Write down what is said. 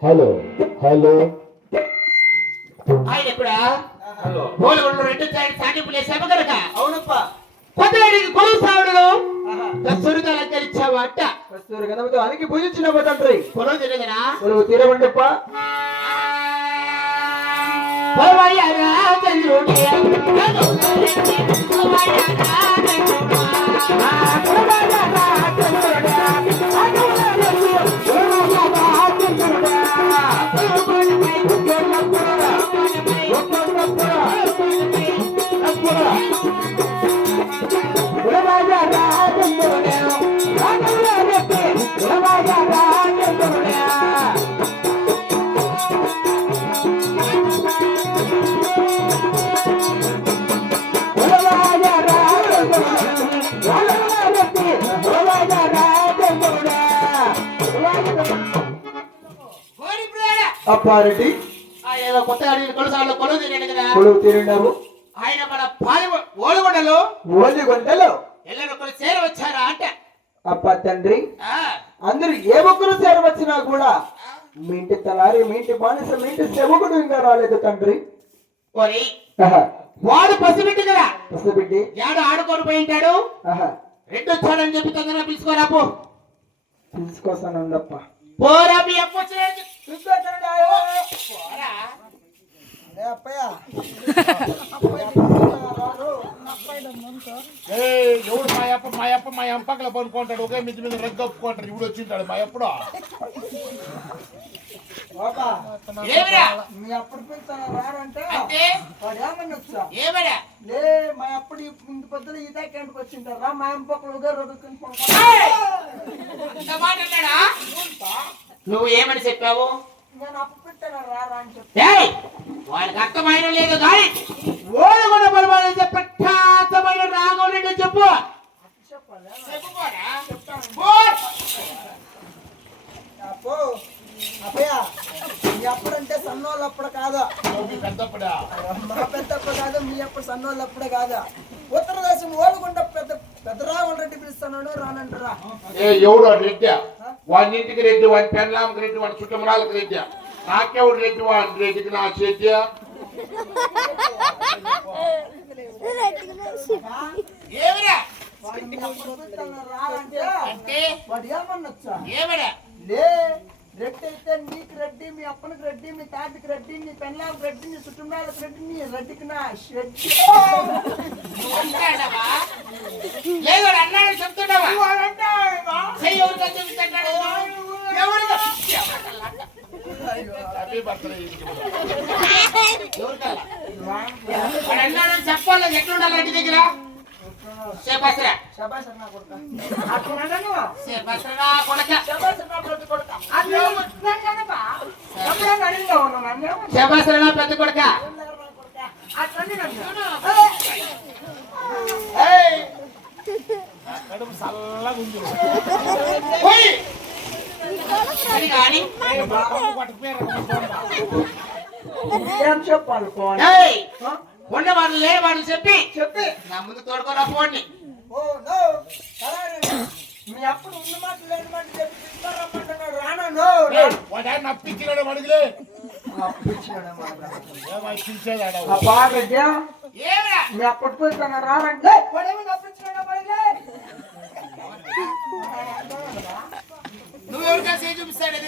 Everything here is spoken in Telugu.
హలో హలో ఆయన కూడా గోలగొండలో రెండు సాగింపు లేసాము కనుక అవునప్పా కొత్తడికి కొలువు సావుడులో కస్తూరితో అలంకరించావు అంట కస్తూరి గణపతి అనికి పూజించిన తండ్రి కొలువు తిరగనా కొలువు తీరవండిప్ప అప్పారెడ్డి ఏదో కొత్తగా కొలుసాలో కొలువు తిరిగాడు కదా కొలువు తీరినావు ఆయన మన ఓలుగొండలో ఓలిగొండలో ఎల్లరూ ఒకరు చేర వచ్చారా అంట అప్ప తండ్రి అందరూ ఏ ఒక్కరు చేర వచ్చినా కూడా మీ ఇంటి తలారి మీ ఇంటి బానిస మీ ఇంటి సేవకుడు ఇంకా రాలేదు తండ్రి వాడు పసిబిడ్డి కదా పసిబిడ్డి యాడు ఆడుకొని పోయి ఉంటాడు రెండు వచ్చాడని చెప్పి తొందరగా పిలుచుకోరా పో తీసుకొస్తాను ఉండప్ప పోరా మీ అప్పు వచ్చిన ఎవడు మా అప్పకల పనుకుంటాడు ఒకే మిద్ది మీద రగ్గు ఒప్పుకుంటాడు ఇప్పుడు వచ్చింటాడు మా ఎప్పుడో మీ అప్పుడు రారంటే ఏమరా లే మా అప్పుడు ఇంటి పొద్దున ఈతా క్యాంప్కి వచ్చింటారా మా ఇంపొక్కలు నువ్వు ఏమని చెప్పావు నేను అప్పు పెట్టాను రారా అని చెప్పి వాళ్ళకి అర్థమైన లేదు కానీ ఓడగొండ బలవాళ్ళు ప్రఖ్యాతమైన రాఘవరెడ్డి చెప్పు అప్పుడంటే సన్నోళ్ళు అప్పుడు కాదు మా పెద్దప్పుడు కాదు మీ అప్పుడు సన్నోళ్ళు అప్పుడే కాదు ఉత్తరదేశం ఓడకుండా పెద్ద పెద్ద రాఘవరెడ్డి పిలుస్తున్నాడు రానంటారా ఎవడో రెడ్డి వాడింటికి రెడ్డి వాడి పెళ్ళాంకి రెడ్డి వాడి చుట్టమరాలకు రెడ్డి నాకెవడు రెడ్డి వాడి రెడ్డికి నా చేద్య లే రెడ్డి అయితే నీకు రెడ్డి మీ అప్పనికి రెడ్డి మీ తాతకి రెడ్డి నీ పెళ్ళాంకి రెడ్డి నీ చుట్టమరాలకు రెడ్డి నీ రెడ్డికి నా రెడ్డి అన్నాడు చెప్తున్నావా చెప్పాలి ఎట్లుండాలి రెడ్డి దగ్గర పెద్ద కొడుక ఉన్న వాళ్ళు లేని వాళ్ళు చెప్పి నా ముందు తోడుకోరా పోండి మీ అప్పుడు ఉన్న మాట లేని మాట చెప్పి రానా నప్పించినాడు మడుగులే మీ అప్పటి పోయి రారంటే నువ్వెవరికా చూపిస్తాడు